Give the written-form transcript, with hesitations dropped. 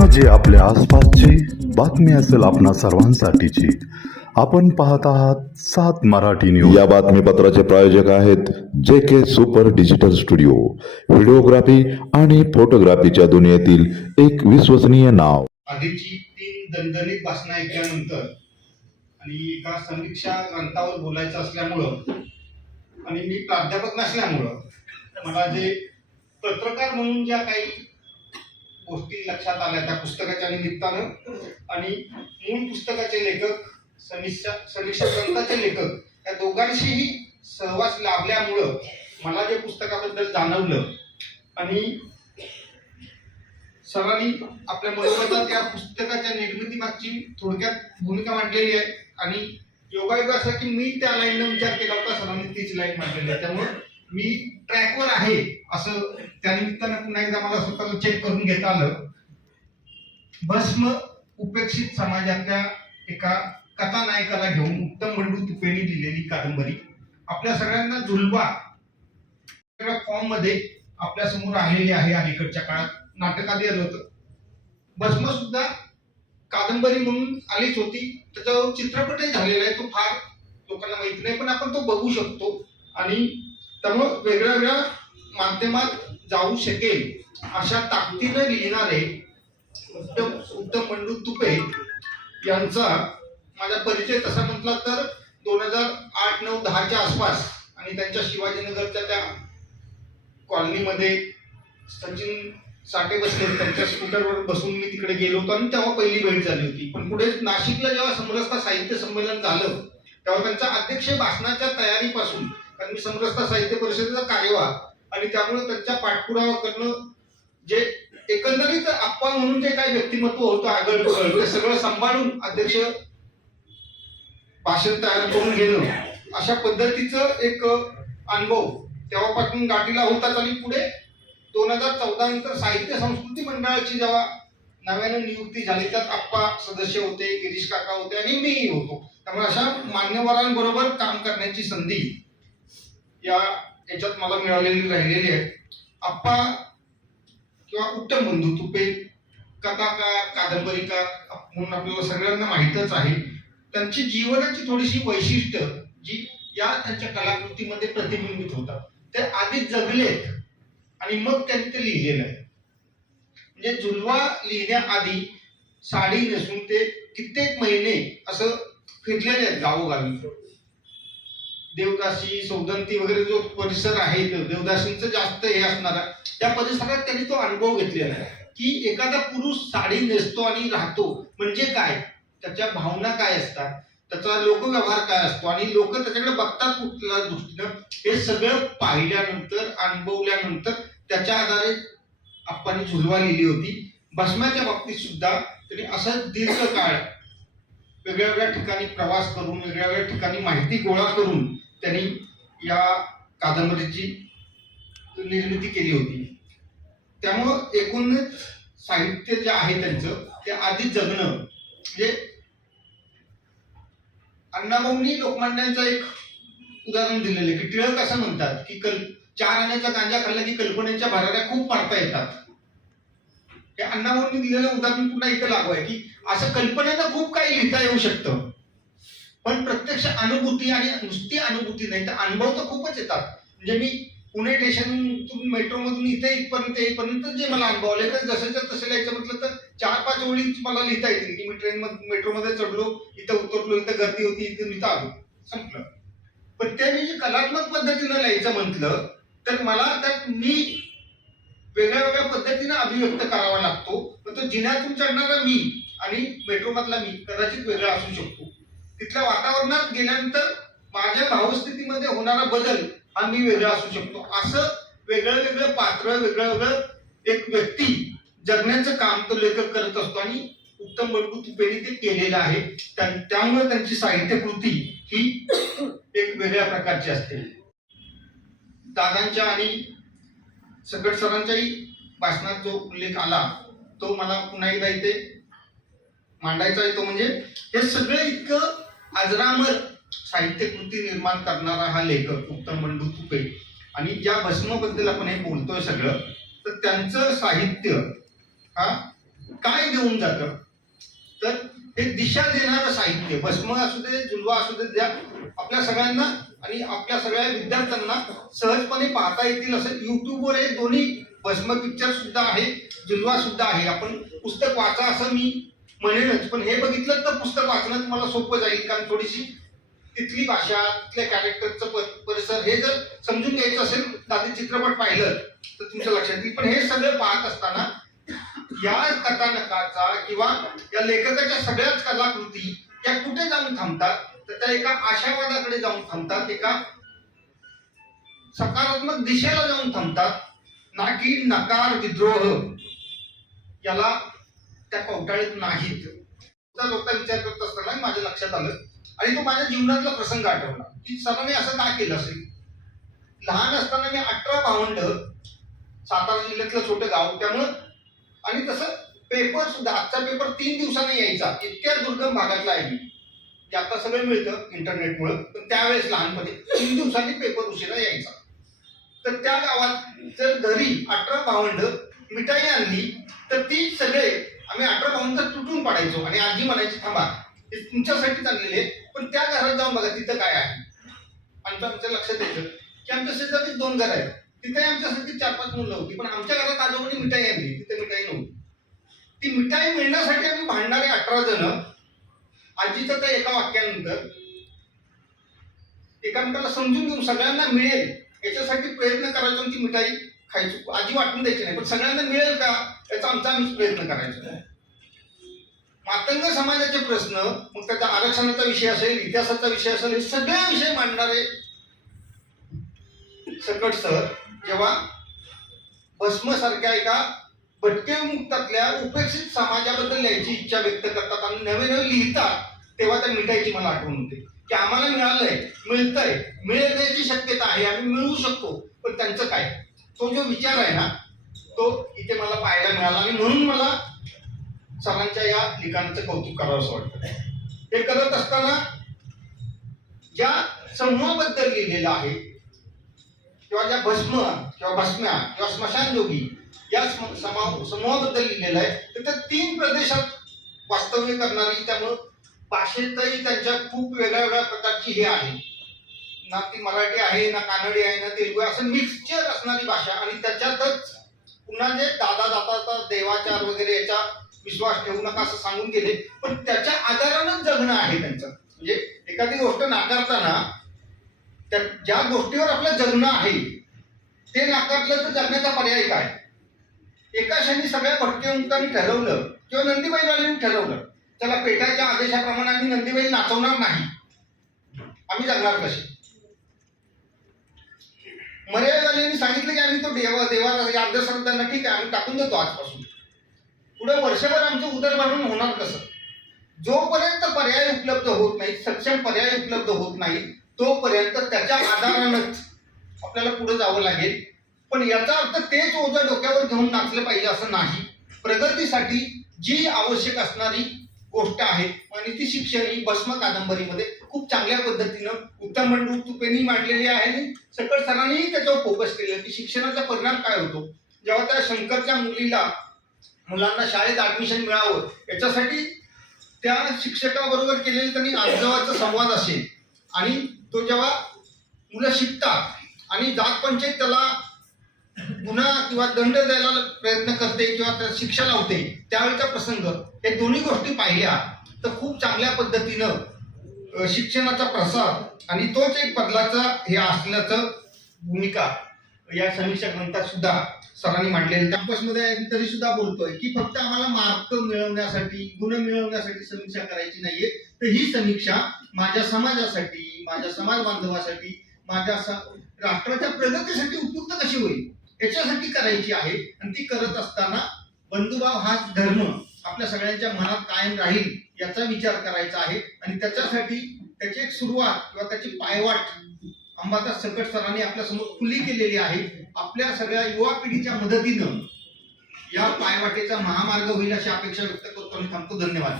घटना जी आपल्या आसपासची बातमी असेल आपणा सर्वांसाठीची. आपण पाहत आहात 7 मराठी न्यूज. या बातमीपत्राचे प्रायोजक आहेत JK super digital studio, videography आणि फोटोग्राफीच्या दुनियेतील एक विश्वसनीय नाव. आधीची 3 दणदणीत भाषणं ऐकल्यानंतर आणि एका समीक्षा ग्रंथावर बोलायचं असल्यामुळं आणि मी प्राध्यापक नसल्यामुळं मला जे पत्रकार म्हणून ज्या काही गोष्टी लक्षात आल्या त्या पुस्तकाच्या निमित्तानं आणि मूळ पुस्तकाचे लेखक समीक्षा ग्रंथाचे लेखक या दोघांशीही सहवास लाभल्यामुळं मला जे पुस्तकाबद्दल जाणवलं आणि सरांनी आपल्या मनोगतात या पुस्तकाच्या निर्मितीमागची थोडक्यात भूमिका मांडलेली आहे आणि योगायोग असं की मी त्या लाईनला विचार केला होता, सरांनी तीच लाईन मांडलेली आहे. त्यामुळे मी ट्रॅकवर आहे असं त्या निमित्तानं पुन्हा एकदा मला स्वतःला चेक करून घेता आलं. भस्म उपेक्षित समाजातल्या एका कथानायकाला घेऊन उत्तम बंडू तुपेंनी लिहिलेली कादंबरी आपल्या सगळ्यांना झुलवा फॉर्म मध्ये आपल्या समोर आलेली आहे. अलीकडच्या काळात नाटकात आलं होतं. भस्म सुद्धा कादंबरी म्हणून आलीच होती. त्याच्यावर चित्रपटही झालेला आहे. तो फार लोकांना माहिती नाही पण आपण तो बघू शकतो आणि त्यामुळं वेगळ्या वेगळ्या माध्यमात जाऊ शकेल अशा ताकदीने लिहिणारे उत्तम बंडू तुपे यांचा माझा परिचय तसा म्हटला तर 2008, 9, 10च्या आसपास आणि त्यांच्या शिवाजीनगरच्या त्या कॉलनीमध्ये सचिन साठे बसले, त्यांच्या स्कूटरवर बसून मी तिकडे गेलो होतो आणि तेव्हा पहिली भेट झाली होती. पण पुढे नाशिकला जेव्हा समरसता साहित्य संमेलन झालं तेव्हा त्यांच्या अध्यक्ष भाषणाच्या तयारीपासून, कारण मी समरसता साहित्य परिषदेचा कार्यवाह आणि त्यामुळे त्यांच्या पाठपुरावा करणं जे एकंदरीत आप्पा म्हणून जे काही व्यक्तिमत्व होतं आगळं ते सगळं सांभाळून अध्यक्ष भाषण तयार करून घेणं अशा पद्धतीचं एक अनुभव तेव्हापासून गाठीला होताच. आणि पुढे 2014 नंतर साहित्य संस्कृती मंडळाची जेव्हा नव्यानं नियुक्ती झाली त्यात आप्पा सदस्य होते, गिरीश काका होते आणि मीही होतो. त्यामुळे अशा मान्यवरांबरोबर काम करण्याची संधी याच्यात मला मिळालेली राहिलेली आहे. आप्पा किंवा उत्तम बंडू तुपे कथाकार, कादंबरीकार म्हणून आपल्याला सगळ्यांना माहीतच आहे. त्यांची जीवनाची थोडीशी वैशिष्ट्य जी या त्यांच्या कलाकृतीमध्ये प्रतिबिंबित होतात. ते आधी जगलेत आणि मग त्यांनी ते लिहिलेलं आहे. म्हणजे झुलवा लिहिण्याआधी साडी नेसून ते कित्येक महिने असं फिरलेले आहेत गावोगावी. देवदासी, सौदंती वगैरे जो परिसर आहे देवदासींचं जास्त हे असणारा त्या परिसरात त्यांनी तो अनुभव घेतलेला आहे की एखादा पुरुष साडी नेसतो आणि राहतो म्हणजे काय, त्याच्या भावना काय असतात, त्याचा लोकव्यवहार काय असतो आणि लोक त्याच्याकडे बघतात कुठल्या दृष्टीनं, हे सगळं पाहिल्यानंतर अनुभवल्यानंतर त्याच्या आधारे आपण झुलवा लिहिली होती. भस्माच्या बाबतीत सुद्धा त्यांनी असं दीर्घ काळ वेगळ्या वेगळ्या ठिकाणी प्रवास करून वेगळ्या वेगळ्या ठिकाणी माहिती गोळा करून त्यांनी या कादंबरीची निर्मिती केली होती. त्यामुळं एकूणच साहित्य जे आहे त्यांचं ते आधी जगणं म्हणजे अण्णाभाऊंनी लोकमान्यांचं एक उदाहरण दिलेलं की टिळक असं म्हणतात की 4 आण्याचा गांजा खाल्ला की कल्पनेच्या भराऱ्या खूप मारता येतात. हे अण्णाभाऊंनी दिलेलं उदाहरण पुन्हा इथं लागू आहे की असं कल्पनेनं खूप काही लिहिता येऊ शकतं पण प्रत्यक्ष अनुभूती आणि नुसती अनुभूती नाही तर अनुभव तर खूपच येतात. म्हणजे मी पुणे स्टेशनतून मेट्रोमधून इथपर्यंत येईपर्यंत जे मला अनुभव आले तर जसंच्या तसं लिहायचं म्हटलं तर 4-5 ओळीच मला लिहिता येतील की मी मेट्रोमध्ये चढलो, इथं उतरलो, इथं गर्दी होती, इथं आलो, संपलं. पण ते मी जे कलात्मक पद्धतीनं लिहायचं म्हटलं तर मला त्यात मी वेगळ्या वेगळ्या पद्धतीनं अभिव्यक्त करावा लागतो. पण तो जिन्यातून चढणारा मी आणि मेट्रोमधला मी कदाचित वेगळा असू शकतो. तिथल्या वातावरणात गेल्यानंतर माझ्या भावस्थितीमध्ये होणारा बदल हा मी वेगळा असू शकतो. असं वेगळं वेगळं पात्र, वेगळं वेगळं एक व्यक्ती जगण्याचं काम तो लेखक करत असतो आणि उत्तम बंडू तुपेंनी ते केलेलं आहे. त्यामुळे त्यांची साहित्य कृती ही एक वेगळ्या प्रकारची असते. दादांच्या आणि सकट सरांच्याही भाषणात जो उल्लेख आला तो मला पुन्हा एकदा इथे मांडायचा आहे. तो म्हणजे हे सगळं इतकं अजरामर साहित्य कृती निर्माण करणारा हा लेखक उत्तम बंडू तुपे आणि ज्या भस्मबद्दल आपण हे बोलतोय सगळं तर त्यांचं साहित्य हा काय देऊन जातं, तर हे दिशा देणारं साहित्य, भस्म असू दे, झुलवा असू दे, ज्या आपल्या सगळ्यांना आणि आपल्या सगळ्या विद्यार्थ्यांना सहजपणे पाहता येतील असं युट्यूबवर हे दोन्ही भस्म पिक्चर सुद्धा आहे, झुलवा सुद्धा आहे. आपण पुस्तक वाचा असं मी म्हणेनच, पण हे बघितलं तर पुस्तक वाचणं तुम्हाला सोपं जाईल, कारण थोडीशी तिथली भाषा, तिथल्या कॅरेक्टरचं परिसर हे जर समजून घ्यायचं असेल, आधी चित्रपट पाहिलं तर तुमच्या लक्षात येईल. पण हे सगळं पाहत असताना या कथानकाचा किंवा या लेखकाच्या सगळ्याच कलाकृती या कुठे जाऊन थांबतात, तर त्या एका आशावादाकडे जाऊन थांबतात, एका सकारात्मक दिशेला जाऊन थांबतात, ना की नकार विद्रोह याला त्या कवटाळीत नाहीत. लोक विचार करत असताना माझ्या लक्षात आलं आणि तो माझ्या जीवनातला प्रसंग आठवला की सरांनी असं का केलं असेल. लहान असताना मी 18 भावंड, सातारा जिल्ह्यातलं छोटं गाव, त्यामुळं आणि तसं पेपर सुद्धा, आजचा पेपर 3 दिवसांनी यायचा, इतक्या दुर्गम भागातला आहे मी. जे आता सगळं मिळतं इंटरनेटमुळं, पण त्यावेळेस लहानपणी 3 दिवसांनी पेपर उशिरा यायचा. तर त्या गावात जर घरी 18 भावंड मिठाई आणली तर ती सगळे आम्ही 18 भावंड तुटून पडायचो आणि आजी म्हणायची थांबा हे तुमच्यासाठीच आणलेले, पण त्या घरात जाऊन बघा तिथं काय आहे. आमच्या लक्षात येतं की आमच्या शेजारी 2 घर आहेत, तिथे आमच्यासाठी 4-5 मुलं होती, पण आमच्या घरात आजोबांनी मिठाई आणली, तिथे मिठाई नव्हती. ती मिठाई मिळण्यासाठी आम्ही भांडणारे 18 जण आजीच्या त्या एका वाक्यानंतर एकामेकाला समजून घेऊन सगळ्यांना मिळेल याच्यासाठी प्रयत्न करायचो आणि ती मिठाई खायचो. आजी वाटून द्यायची नाही, पण सगळ्यांना मिळेल का याचा आम्ही प्रयत्न करायचो. मातंग समाजाचे प्रश्न, मग त्याचा आरक्षणाचा विषय असेल, इतिहासाचा विषय असेल, हे सगळे विषय मांडणारे सकट सर जेव्हा भस्म सारख्या एका भटकेमुक्तातल्या उपेक्षित समाजाबद्दल लिहायची इच्छा व्यक्त करतात आणि नवे नवे लिहितात, तेव्हा त्या मिठाईची मला आठवण होते की आम्हाला मिळालंय, मिळतंय, मिळण्याची शक्यता आहे, आम्ही मिळवू शकतो, पण त्यांचं काय. तो जो विचार आहे ना तो इथे मला पाहायला मिळाला आणि म्हणून मला सरांच्या या लिखाणाचं कौतुक करावं असं वाटतं. हे करत असताना ज्या समूहाबद्दल लिहिलेलं आहे किंवा ज्या भस्म किंवा भस्म्या किंवा स्मशानजोगी या समूहाबद्दल लिहिलेलं आहे, तर त्या 3 प्रदेशात वास्तव्य करणारी, त्यामुळं भाषेतही त्यांच्या खूप वेगळ्या वेगळ्या प्रकारची हे आहे, ना ती मराठी आहे, ना कानडी आहे, ना तेलुगू, असं मिक्सचर असणारी भाषा. आणि त्याच्यातच पुन्हा जे दादा जाता देवाचार वगैरे याचा विश्वास ठेवू नका असं सांगून गेले, पण त्याच्या आधारानंच जगणं आहे त्यांचं. म्हणजे एखादी गोष्ट नाकारताना त्या ज्या गोष्टीवर आपलं जगणं आहे ते नाकारलं तर जगण्याचा पर्याय काय. एका क्षणी सगळ्या भटकेमुक्तांनी ठरवलं किंवा नंदीबाईवाल्यांनी ठरवलं त्याला पेटाच्या आदेशाप्रमाणे आम्ही नंदीबाई नाचवणार नाही, आम्ही जगणार कसे. मर्यादेवाल्यांनी सांगितलं की आम्ही तो देवाला अंधश्रद्धांना ठीक आहे आम्ही टाकून देतो आजपासून, पुढे वर्षभर आमचं उदरभरण होणार कसं. जोपर्यंत पर्याय उपलब्ध होत नाही, सक्षम पर्याय उपलब्ध होत नाही, तोपर्यंत त्याच्या आधारानंच आपल्याला पुढे जावं लागेल. पण याचा अर्थ तेच ओझं डोक्यावर घेऊन नाचलं पाहिजे असं नाही. प्रगतीसाठी जी आवश्यक असणारी गोष्ट आहे आणि ती शिक्षण ही भस्म कादंबरीमध्ये खूप चांगल्या पद्धतीनं उत्तम बंडू तुपेंनी मांडलेली आहे आणि सकट सरांनीही त्याच्यावर फोकस केलं की शिक्षणाचा परिणाम काय होतो. जेव्हा त्या शंकरच्या मुलांना शाळेत ऍडमिशन मिळावं याच्यासाठी त्या शिक्षकाबरोबर केलेले त्यांनी आजोबाचा संवाद असेल आणि तो जेव्हा मुलं शिकतात आणि जात पंचायत त्याला गुन्हा किंवा दंड द्यायला प्रयत्न करते किंवा त्या शिक्षा लावते त्यावेळेचा प्रसंग, हे दोन्ही गोष्टी पाहिल्या तर खूप चांगल्या पद्धतीनं शिक्षणाचा प्रसार आणि तोच एक बदलाचा हे असल्याचं भूमिका या समीक्षा ग्रंथात सुद्धा सरांनी मांडलेलं. कॅम्पसमध्ये तरी सुद्धा बोलतोय की फक्त आम्हाला मार्क मिळवण्यासाठी, गुण मिळवण्यासाठी समीक्षा करायची नाहीये, तर ही समीक्षा माझ्या समाजासाठी, माझ्या समाज बांधवासाठी, माझ्या राष्ट्राच्या प्रगतीसाठी उपयुक्त कशी होईल याच्यासाठी करायची आहे. आणि ती करत असताना बंधुभाव हा धर्म आपल्या सगळ्यांच्या मनात कायम राहील याचा विचार करायचा आहे. आणि त्याच्यासाठी त्याची एक सुरुवात किंवा त्याची पायवाट अंबादास सकट सरांनी आपल्या समोर खुली केलेली आहे. आपल्या सगळ्या युवा पिढीच्या मदतीनं या पायवाटेचा महामार्ग होईल अशी अपेक्षा व्यक्त करतो आणि थांबतो. धन्यवाद.